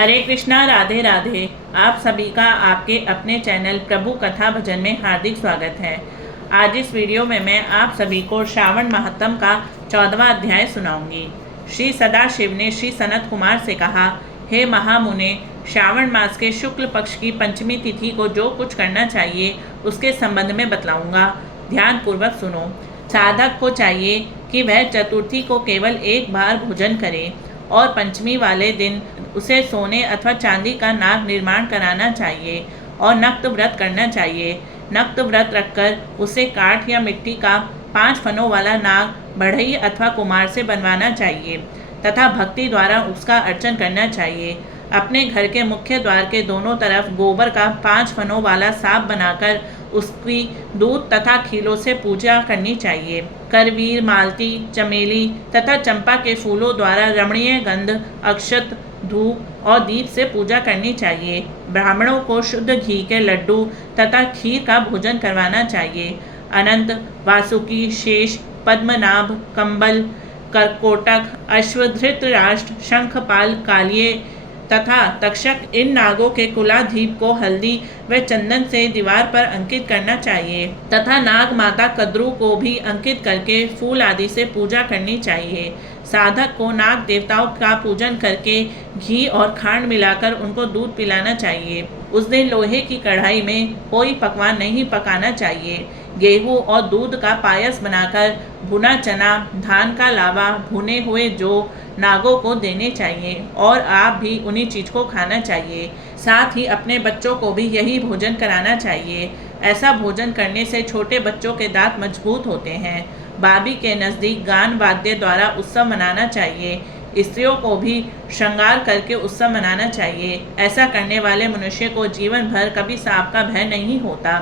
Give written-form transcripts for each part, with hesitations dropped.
हरे कृष्णा, राधे राधे। आप सभी का आपके अपने चैनल प्रभु कथा भजन में हार्दिक स्वागत है। आज इस वीडियो में मैं आप सभी को श्रावण महात्म का 14वां अध्याय सुनाऊंगी। श्री सदाशिव ने श्री सनत कुमार से कहा, हे महामुने, श्रावण मास के शुक्ल पक्ष की पंचमी तिथि को जो कुछ करना चाहिए उसके संबंध में बतलाऊंगा। ध्यान पूर्वक सुनो। साधक को चाहिए कि वह चतुर्थी को केवल एक बार भोजन करे और पंचमी वाले दिन उसे सोने अथवा चांदी का नाग निर्माण कराना चाहिए और नक्त व्रत करना चाहिए। नक्त व्रत रखकर उसे काठ या मिट्टी का 5 फनों वाला नाग बढ़ई अथवा कुमार से बनवाना चाहिए तथा भक्ति द्वारा उसका अर्चन करना चाहिए। अपने घर के मुख्य द्वार के दोनों तरफ गोबर का 5 फनों वाला सांप बनाकर उसकी दूध तथा खीलों से पूजा करनी चाहिए। करवीर, मालती, चमेली तथा चंपा के फूलों द्वारा रमणीय गंध, अक्षत, धूप और दीप से पूजा करनी चाहिए। ब्राह्मणों को शुद्ध घी के लड्डू तथा खीर का भोजन करवाना चाहिए। अनंत, वासुकी, शेष, पद्मनाभ, कंबल, करकोटक, अश्वधृतराष्ट्र, शंखपाल, कालिये तथा तक्षक इन नागों के कुलाधीप को हल्दी व चंदन से दीवार पर अंकित करना चाहिए तथा नाग माता कद्रू को भी अंकित करके फूल आदि से पूजा करनी चाहिए। साधक को नाग देवताओं का पूजन करके घी और खांड मिलाकर उनको दूध पिलाना चाहिए। उस दिन लोहे की कढ़ाई में कोई पकवान नहीं पकाना चाहिए। गेहूं और दूध का पायस बनाकर भुना चना, धान का लावा, भुने हुए जौ नागों को देने चाहिए और आप भी उन्हीं चीज को खाना चाहिए। साथ ही अपने बच्चों को भी यही भोजन कराना चाहिए। ऐसा भोजन करने से छोटे बच्चों के दांत मजबूत होते हैं। बाबी के नज़दीक गान वाद्य द्वारा उत्सव मनाना चाहिए। स्त्रियों को भी श्रृंगार करके उत्सव मनाना चाहिए। ऐसा करने वाले मनुष्य को जीवन भर कभी सांप का भय नहीं होता।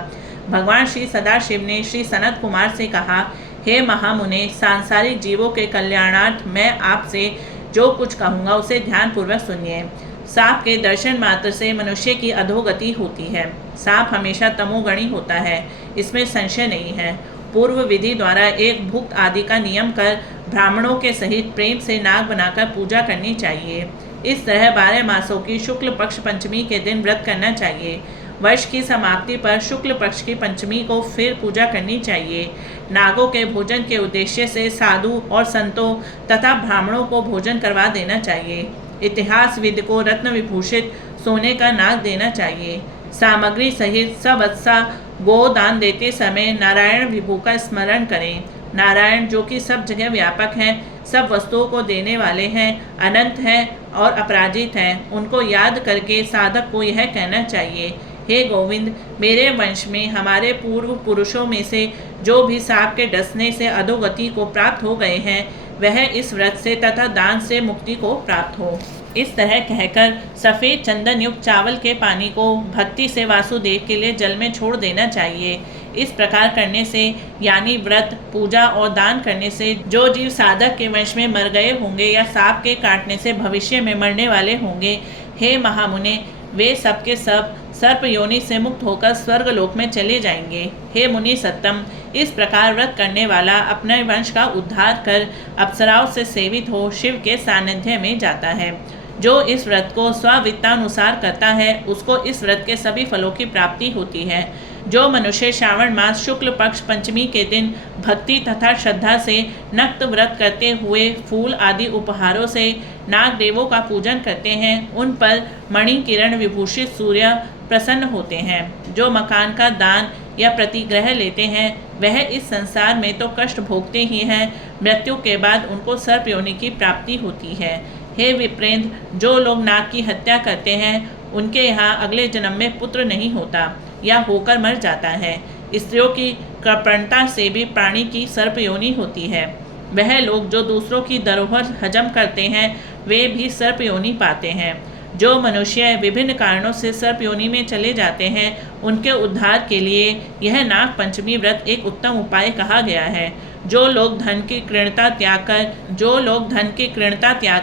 भगवान श्री सदाशिव ने श्री सनत कुमार से कहा, हे महामुने, सांसारिक जीवों के कल्याणार्थ मैं आपसे जो कुछ कहूँगा उसे ध्यान पूर्वक सुनिए। सांप के दर्शन मात्र से मनुष्य की अधोगति होती है। सांप हमेशा तमोगणी होता है, इसमें संशय नहीं है। पूर्व विधि द्वारा एक भुक्त आदि का नियम कर ब्राह्मणों के सहित प्रेम से नाग बनाकर पूजा करनी चाहिए। इस तरह 12 मासों की शुक्ल पक्ष पंचमी के दिन व्रत करना चाहिए। वर्ष की समाप्ति पर शुक्ल पक्ष की पंचमी को फिर पूजा करनी चाहिए। नागों के भोजन के उद्देश्य से साधु और संतों तथा ब्राह्मणों को भोजन करवा देना चाहिए। इतिहासविद को रत्न विभूषित सोने का नाग देना चाहिए। सामग्री सहित सबत्सा गोदान देते समय नारायण विभु का स्मरण करें। नारायण जो कि सब जगह व्यापक हैं, सब वस्तुओं को देने वाले हैं, अनंत हैं और अपराजित हैं, उनको याद करके साधक को यह कहना चाहिए, हे गोविंद, मेरे वंश में हमारे पूर्व पुरुषों में से जो भी सांप के डसने से अधोगति को प्राप्त हो गए हैं वह इस व्रत से तथा दान से मुक्ति को प्राप्त हो। इस तरह कहकर सफ़ेद चंदन युक्त चावल के पानी को भक्ति से वासुदेव के लिए जल में छोड़ देना चाहिए। इस प्रकार करने से यानी व्रत, पूजा और दान करने से जो जीव साधक के वंश में मर गए होंगे या सांप के काटने से भविष्य में मरने वाले होंगे, हे महामुने, वे सब के सब सर्प योनि से मुक्त होकर स्वर्ग लोक में चले जाएंगे। हे मुनि सत्तम, इस प्रकार व्रत करने वाला अपने वंश का उद्धार कर अप्सराओं से सेवित हो शिव के सानिध्य में जाता है। जो इस व्रत को स्ववित्तानुसार करता है उसको इस व्रत के सभी फलों की प्राप्ति होती है। जो मनुष्य श्रावण मास शुक्ल पक्ष पंचमी के दिन भक्ति तथा श्रद्धा से नक्त व्रत करते हुए फूल आदि उपहारों से नाग देवों का पूजन करते हैं, उन पर मणि किरण विभूषित सूर्य प्रसन्न होते हैं। जो मकान का दान या प्रतिग्रह लेते हैं वह इस संसार में तो कष्ट भोगते ही हैं, मृत्यु के बाद उनको सर्प योनि की प्राप्ति होती है। हे विप्रेंद्र, जो लोग नाग की हत्या करते हैं उनके यहाँ अगले जन्म में पुत्र नहीं होता या होकर मर जाता है। स्त्रियों की कृपणता से भी प्राणी की सर्प योनि होती है। वह लोग जो दूसरों की धरोहर हजम करते हैं वे भी सर्प योनि पाते हैं। जो मनुष्य विभिन्न कारणों से सर्प योनि में चले जाते हैं उनके उद्धार के लिए यह नाग पंचमी व्रत एक उत्तम उपाय कहा गया है। जो लोग धन की कृणता त्याग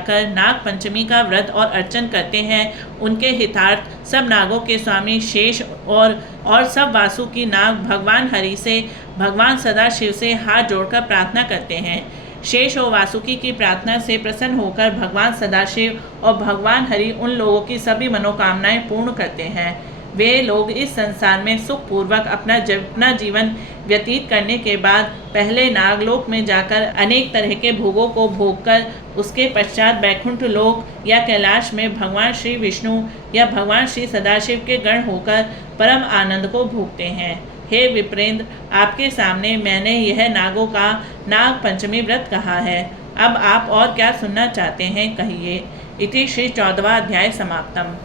कर नाग पंचमी का व्रत और अर्चन करते हैं उनके हितार्थ सब नागों के स्वामी शेष और सब वासुकी नाग भगवान हरि से, भगवान सदाशिव से हाथ जोड़कर प्रार्थना करते हैं। शेष और वासुकी की प्रार्थना से प्रसन्न होकर भगवान सदाशिव और भगवान हरि उन लोगों की सभी मनोकामनाएं पूर्ण करते हैं। वे लोग इस संसार में सुखपूर्वक अपना जीवन व्यतीत करने के बाद पहले नागलोक में जाकर अनेक तरह के भोगों को भोगकर उसके पश्चात बैकुंठ लोक या कैलाश में भगवान श्री विष्णु या भगवान श्री सदाशिव के गण होकर परम आनंद को भोगते हैं। हे विप्रेंद्र, आपके सामने मैंने यह नागों का नाग पंचमी व्रत कहा है। अब आप और क्या सुनना चाहते हैं, कहिए। इति श्री 14वां अध्याय समाप्तम।